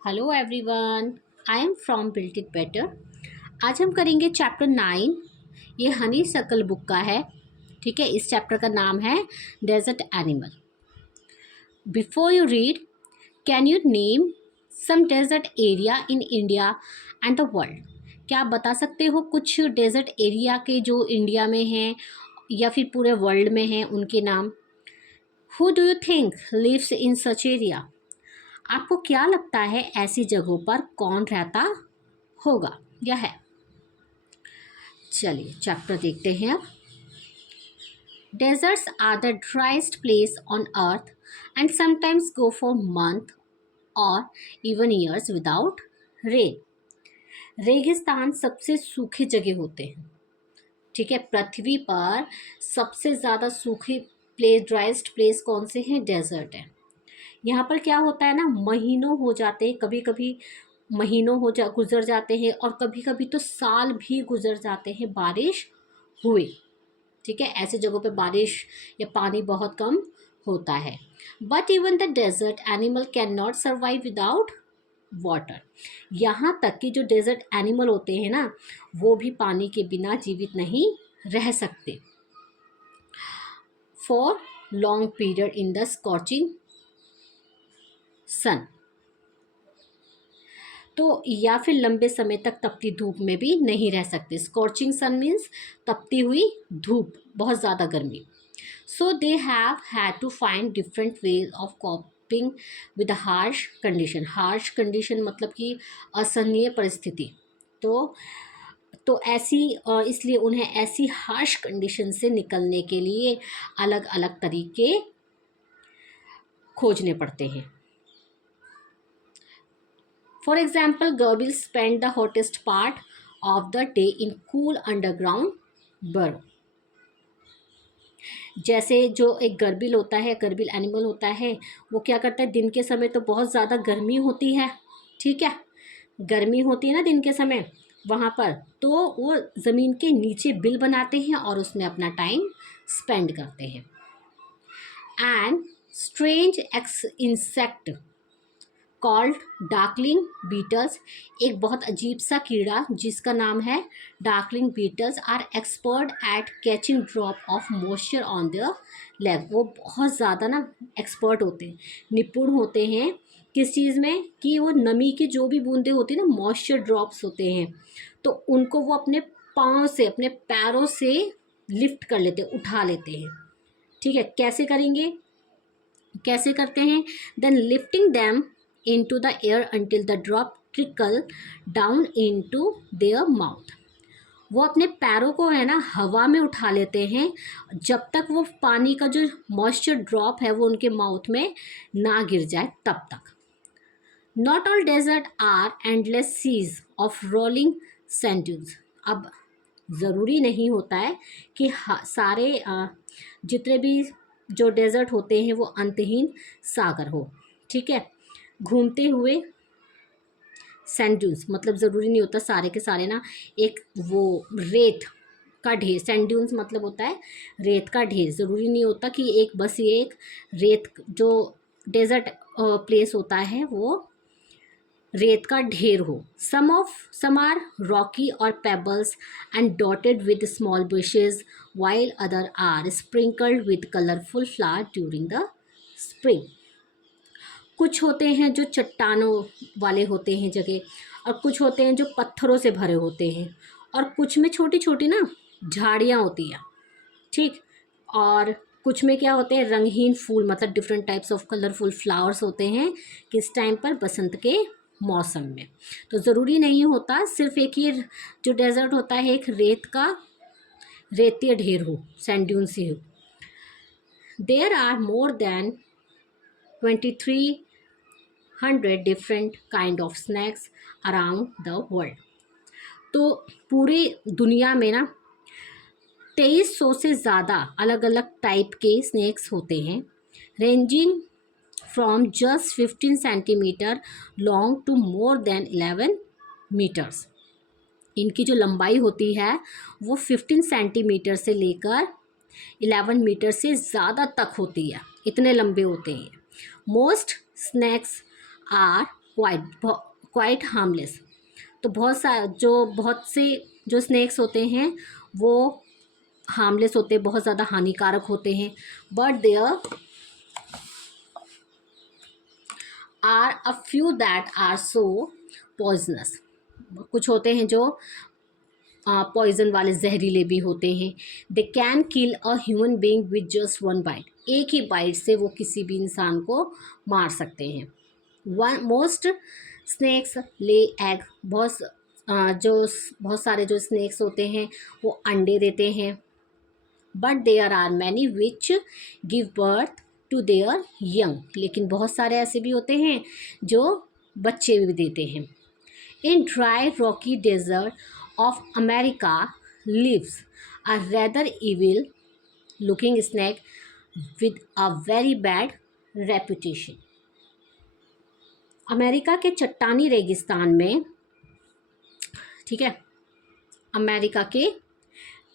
Hello everyone, I am from built it better. आज हम करेंगे चैप्टर 9। ये हनी सकल बुक का है। ठीक है, इस चैप्टर का नाम है desert animal. Before you read, can you name some desert area in India and the world? क्या आप बता सकते हो कुछ डेजर्ट एरिया के जो इंडिया में हैं या फिर पूरे वर्ल्ड में हैं उनके नाम? Who do you think lives in such area? आपको क्या लगता है ऐसी जगहों पर कौन रहता होगा या है? चलिए चैप्टर देखते हैं अब। Deserts are the driest place on earth and sometimes go for month or even years without rain. रेगिस्तान सबसे सूखे जगह होते हैं। ठीक है, पृथ्वी पर सबसे ज़्यादा सूखी प्लेस, ड्राइस्ट प्लेस कौन से हैं? डेजर्ट है। यहाँ पर क्या होता है ना, महीनों हो जाते हैं, कभी कभी महीनों गुजर जाते हैं और कभी कभी तो साल भी गुजर जाते हैं बारिश हुए। ठीक है, ऐसे जगहों पे बारिश या पानी बहुत कम होता है। But even the desert animal can not survive without water. यहाँ तक कि जो डेजर्ट एनिमल होते हैं ना, वो भी पानी के बिना जीवित नहीं रह सकते। For long period in the scorching sun, तो या फिर लंबे समय तक तपती धूप में भी नहीं रह सकते। स्कॉचिंग सन मीन्स तपती हुई धूप, बहुत ज़्यादा गर्मी। So they have had to find different ways of coping with harsh condition. Harsh condition मतलब कि असहनीय परिस्थिति। तो ऐसी इसलिए उन्हें ऐसी हार्श कंडीशन से निकलने के लिए अलग अलग तरीके खोजने पड़ते हैं। For example, gerbil spend the hottest part of the day in cool underground burrow. जैसे जो एक गर्बिल होता है, गर्बिल एनिमल होता है, वो क्या करता है, दिन के समय तो बहुत ज़्यादा गर्मी होती है। ठीक है, गर्मी होती है ना दिन के समय वहाँ पर, तो वो ज़मीन के नीचे बिल बनाते हैं और उसमें अपना टाइम स्पेंड करते हैं। And strange ex insect called darkling beetles, एक बहुत अजीब सा कीड़ा जिसका नाम है darkling beetles, are expert at catching drop of moisture on the leg. वो बहुत ज़्यादा ना एक्सपर्ट होते हैं, निपुण होते हैं किस चीज़ में, कि वो नमी की जो भी बूंदें होती हैं ना, मॉइस्चर ड्रॉप्स होते हैं, तो उनको वो अपने पाँव से, अपने पैरों से लिफ्ट कर लेते हैं, उठा लेते हैं। ठीक है, कैसे करेंगे, कैसे करते हैं? Then lifting them into the air until the drop trickle down into their mouth। वो अपने पैरों को है ना हवा में उठा लेते हैं जब तक वो पानी का जो मॉइस्चर ड्रॉप है वो उनके माउथ में ना गिर जाए तब तक। Not all desert are endless seas of rolling sand dunes. अब ज़रूरी नहीं होता है कि सारे जितने भी जो डेजर्ट होते हैं वो अंतहीन सागर हो। ठीक है, घूमते हुए सैंड ड्यून्स मतलब ज़रूरी नहीं होता सारे के सारे ना एक वो रेत का ढेर। सैंड ड्यून्स मतलब होता है रेत का ढेर। ज़रूरी नहीं होता कि एक बस ये एक रेत जो डेजर्ट प्लेस होता है वो रेत का ढेर हो। Some are rocky or pebbles and dotted with small bushes while other are sprinkled with colourful flower during the spring. कुछ होते हैं जो चट्टानों वाले होते हैं जगह, और कुछ होते हैं जो पत्थरों से भरे होते हैं, और कुछ में छोटी छोटी ना झाड़ियाँ होती हैं। ठीक, और कुछ में क्या होते हैं, रंगीन फूल, मतलब different types of colourful flowers होते हैं किस टाइम पर, बसंत के मौसम में। तो ज़रूरी नहीं होता सिर्फ एक ही जो डेजर्ट होता है एक रेत का रेतीय ढेर हो, सैंड ड्यून से हो। There are more than 2300 different kind of snakes around the world. तो पूरी दुनिया में ना 2300 से ज़्यादा अलग अलग टाइप के स्नैक्स होते हैं, ranging from just 15 centimetre long to more than 11 metres. इनकी जो लंबाई होती है वो 15 सेंटीमीटर से लेकर 11 मीटर से ज़्यादा तक होती है, इतने लंबे होते हैं। Most snakes are quite harmless. तो बहुत से जो स्नैक्स होते हैं वो हार्मलेस होते हैं, बहुत ज़्यादा हानिकारक होते हैं, but there are a few that are so poisonous. कुछ होते हैं जो पॉइजन वाले, जहरीले भी होते हैं। They can kill a human being with just one byte. एक ही बाइट से वो किसी भी इंसान को मार सकते हैं। मोस्ट स्नैक्स ले एग। बहुत सारे जो स्नैक्स होते हैं वो अंडे देते हैं, but there are many which give birth to their young. लेकिन बहुत सारे ऐसे भी होते हैं जो बच्चे भी देते हैं। In dry rocky desert of America lives a rather evil looking snake with a very bad reputation. America के चट्टानी रेगिस्तान में, ठीक है, अमेरिका के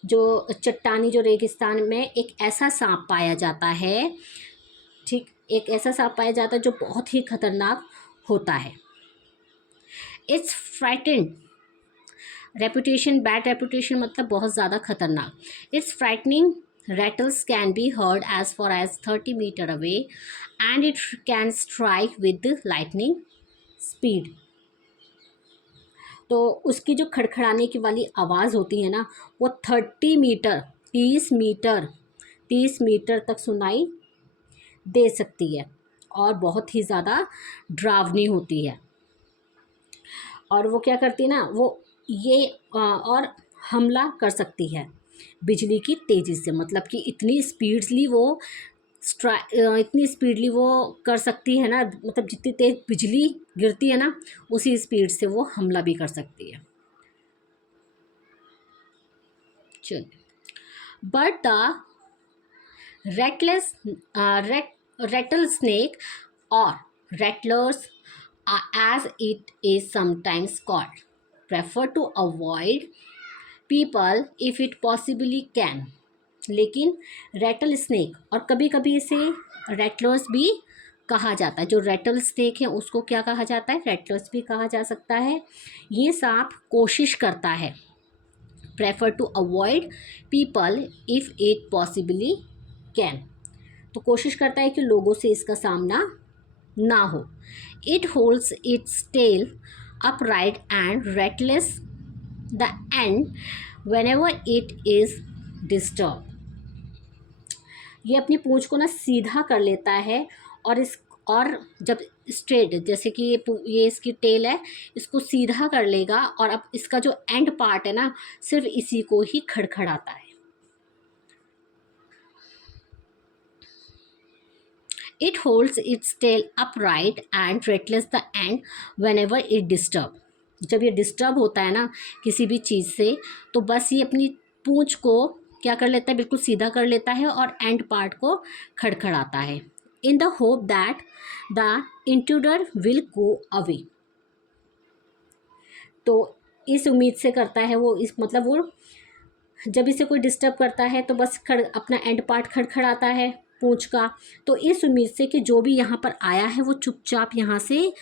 जो चट्टानी जो रेगिस्तान में एक ऐसा सांप पाया जाता है, ठीक, एक ऐसा सांप पाया जाता है जो बहुत ही खतरनाक होता है। It's frightened reputation, bad reputation मतलब बहुत ज़्यादा खतरनाक। It's frightening rattles can be heard as far as 30 metre away and it can strike with lightning speed। तो उसकी जो खड़खड़ाने की वाली आवाज़ होती है ना, वो 30 मीटर 30 मीटर तक सुनाई दे सकती है और बहुत ही ज़्यादा डरावनी होती है। और वो क्या करती है ना, वो ये और हमला कर सकती है बिजली की तेज़ी से। मतलब कि इतनी स्पीडली वो कर सकती है ना, मतलब जितनी तेज़ बिजली गिरती है ना उसी स्पीड से वो हमला भी कर सकती है। चलिए, बट द रेटल स्नेक और रेटलर्स, as it is sometimes called, prefer to avoid people if it possibly can। लेकिन रेटल स्नेक, और कभी कभी इसे रेटलर्स भी कहा जाता है। जो रेटल स्नेक है उसको क्या कहा जाता है, रेटलर्स भी कहा जा सकता है। ये सांप कोशिश करता है, prefer to avoid people if it possibly can. तो कोशिश करता है कि लोगों से इसका सामना ना हो। It holds its tail upright and rattles the end whenever it is disturb. ये अपनी पूंछ को ना सीधा कर लेता है और जब स्ट्रेट, जैसे कि ये इसकी टेल है, इसको सीधा कर लेगा और अब इसका जो एंड पार्ट है ना सिर्फ इसी को ही खड़खड़ाता है। It holds its tail upright and rattles the end whenever it disturb। जब ये डिस्टर्ब होता है ना किसी भी चीज़ से, तो बस ये अपनी पूंछ को क्या कर लेता है, बिल्कुल सीधा कर लेता है और एंड पार्ट को खड़खड़ाता है। In the hope that the intruder will go away. तो इस उम्मीद से करता है वो, इस मतलब वो जब इसे कोई डिस्टर्ब करता है तो बस अपना एंड पार्ट खड़खड़ाता है पूंछ का, तो इस उम्मीद से कि जो भी यहाँ पर आया है वो चुपचाप यहाँ से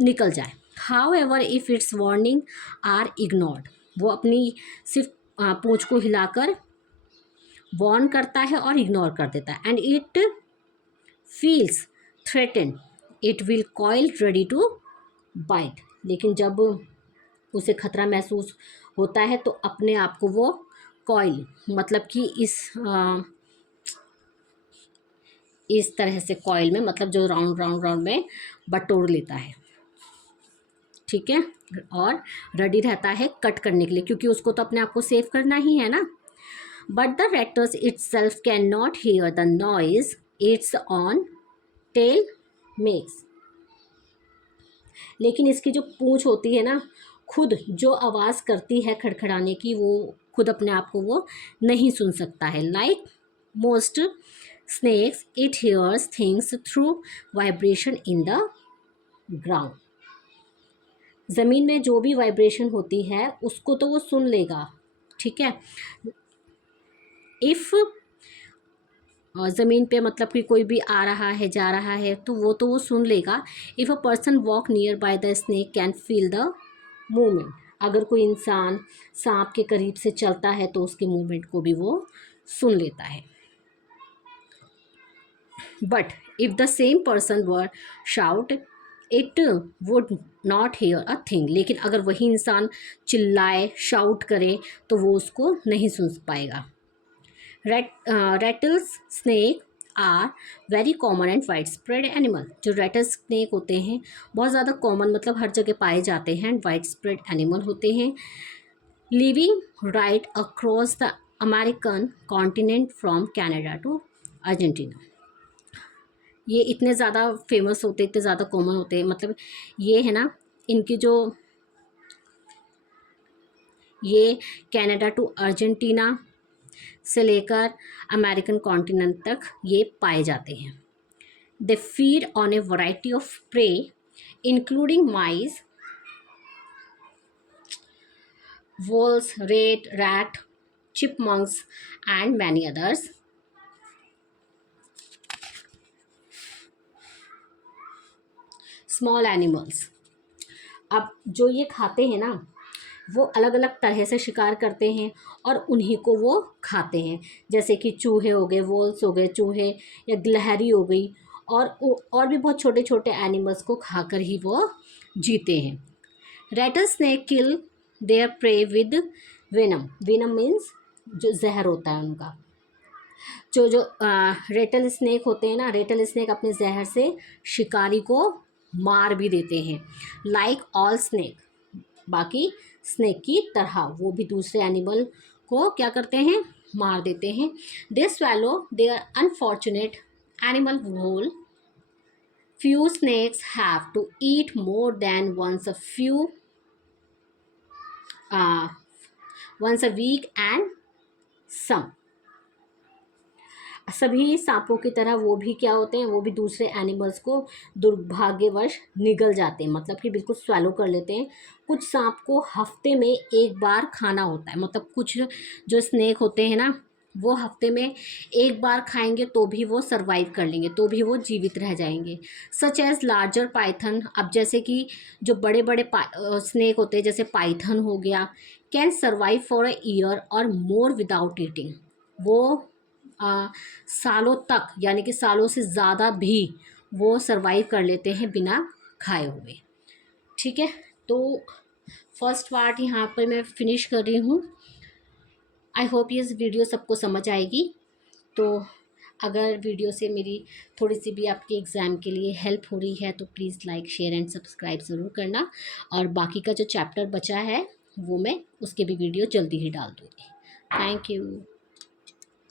निकल जाए। However if its warning are ignored. वो अपनी सिर्फ पूंछ को हिलाकर वार्न करता है और इग्नोर कर देता है। And it feels threaten it will coil ready to bite. लेकिन जब उसे खतरा महसूस होता है तो अपने आप को वो कॉइल, मतलब कि इस तरह से कॉइल में, मतलब जो राउंड में बटोर लेता है, ठीक है, और रेडी रहता है कट करने के लिए, क्योंकि उसको तो अपने आप को सेव करना ही है ना। But the rattlers itself can not hear the noise its own tail makes. लेकिन इसकी जो पूंछ होती है ना, खुद जो आवाज़ करती है खड़खड़ाने की, वो खुद अपने आप को वो नहीं सुन सकता है। Like most snakes it hears things through vibration in the ground. ज़मीन में जो भी वाइब्रेशन होती है उसको तो वो सुन लेगा, ठीक है। इफ़ ज़मीन पे मतलब कि कोई भी आ रहा है जा रहा है तो वो सुन लेगा। If a person walk near by the snake can feel the movement. अगर कोई इंसान सांप के करीब से चलता है तो उसके मूवमेंट को भी वो सुन लेता है। But if the same person were shout it would not here a thing. लेकिन अगर वही इंसान चिल्लाए, शाउट करे तो वो उसको नहीं सुन पाएगा। Rattles snake are very common and wide spread animal. जो रेटल स्नेक होते हैं बहुत ज़्यादा कॉमन मतलब हर जगह पाए जाते हैं एंड वाइड स्प्रेड एनिमल होते हैं। Living right across the American continent from Canada to Argentina. ये इतने ज़्यादा फेमस होते, इतने ज़्यादा कॉमन होते हैं, मतलब ये है ना, इनकी जो ये कनाडा टू अर्जेंटीना से लेकर अमेरिकन कॉन्टिनेंट तक ये पाए जाते हैं। They feed on a variety of prey including mice, voles, rat, rat, chipmunks and many others. Small animals. अब जो ये खाते हैं ना वो अलग अलग तरह से शिकार करते हैं और उन्हीं को वो खाते हैं। जैसे कि चूहे हो गए, वोल्स हो गए चूहे, या गिलहरी हो गई, और भी बहुत छोटे छोटे एनिमल्स को खाकर ही वो जीते हैं। Ratle snake kill there pray with venom. Venom means जो जहर होता है उनका। जो रेटल स्नेक होते हैं ना, रेटल स्नेक अपने जहर से शिकारी को मार भी देते हैं। लाइक ऑल स्नेक, बाकी स्नेक की तरह वो भी दूसरे एनिमल को क्या करते हैं, मार देते हैं। They swallow their unfortunate animal whole. Few snakes have to eat more than once a week and some। सभी सांपों की तरह वो भी क्या होते हैं, वो भी दूसरे एनिमल्स को दुर्भाग्यवश निगल जाते हैं, मतलब कि बिल्कुल स्वैलो कर लेते हैं। कुछ सांप को हफ्ते में एक बार खाना होता है, मतलब कुछ जो स्नेक होते हैं ना वो हफ्ते में एक बार खाएंगे तो भी वो सरवाइव कर लेंगे, तो भी वो जीवित रह जाएंगे। Such as larger python. अब जैसे कि जो बड़े बड़े स्नेक होते हैं जैसे पाइथन हो गया, can survive for a year और मोर विदाउट ईटिंग। वो सालों तक यानी कि सालों से ज़्यादा भी वो सरवाइव कर लेते हैं बिना खाए हुए। ठीक है, तो फर्स्ट पार्ट यहाँ पर मैं फिनिश कर रही हूँ। आई होप ये वीडियो सबको समझ आएगी। तो अगर वीडियो से मेरी थोड़ी सी भी आपके एग्ज़ाम के लिए हेल्प हो रही है तो please like, share and subscribe ज़रूर करना। और बाकी का जो चैप्टर बचा है वो मैं उसके भी वीडियो जल्दी ही डाल दूँगी। Thank you.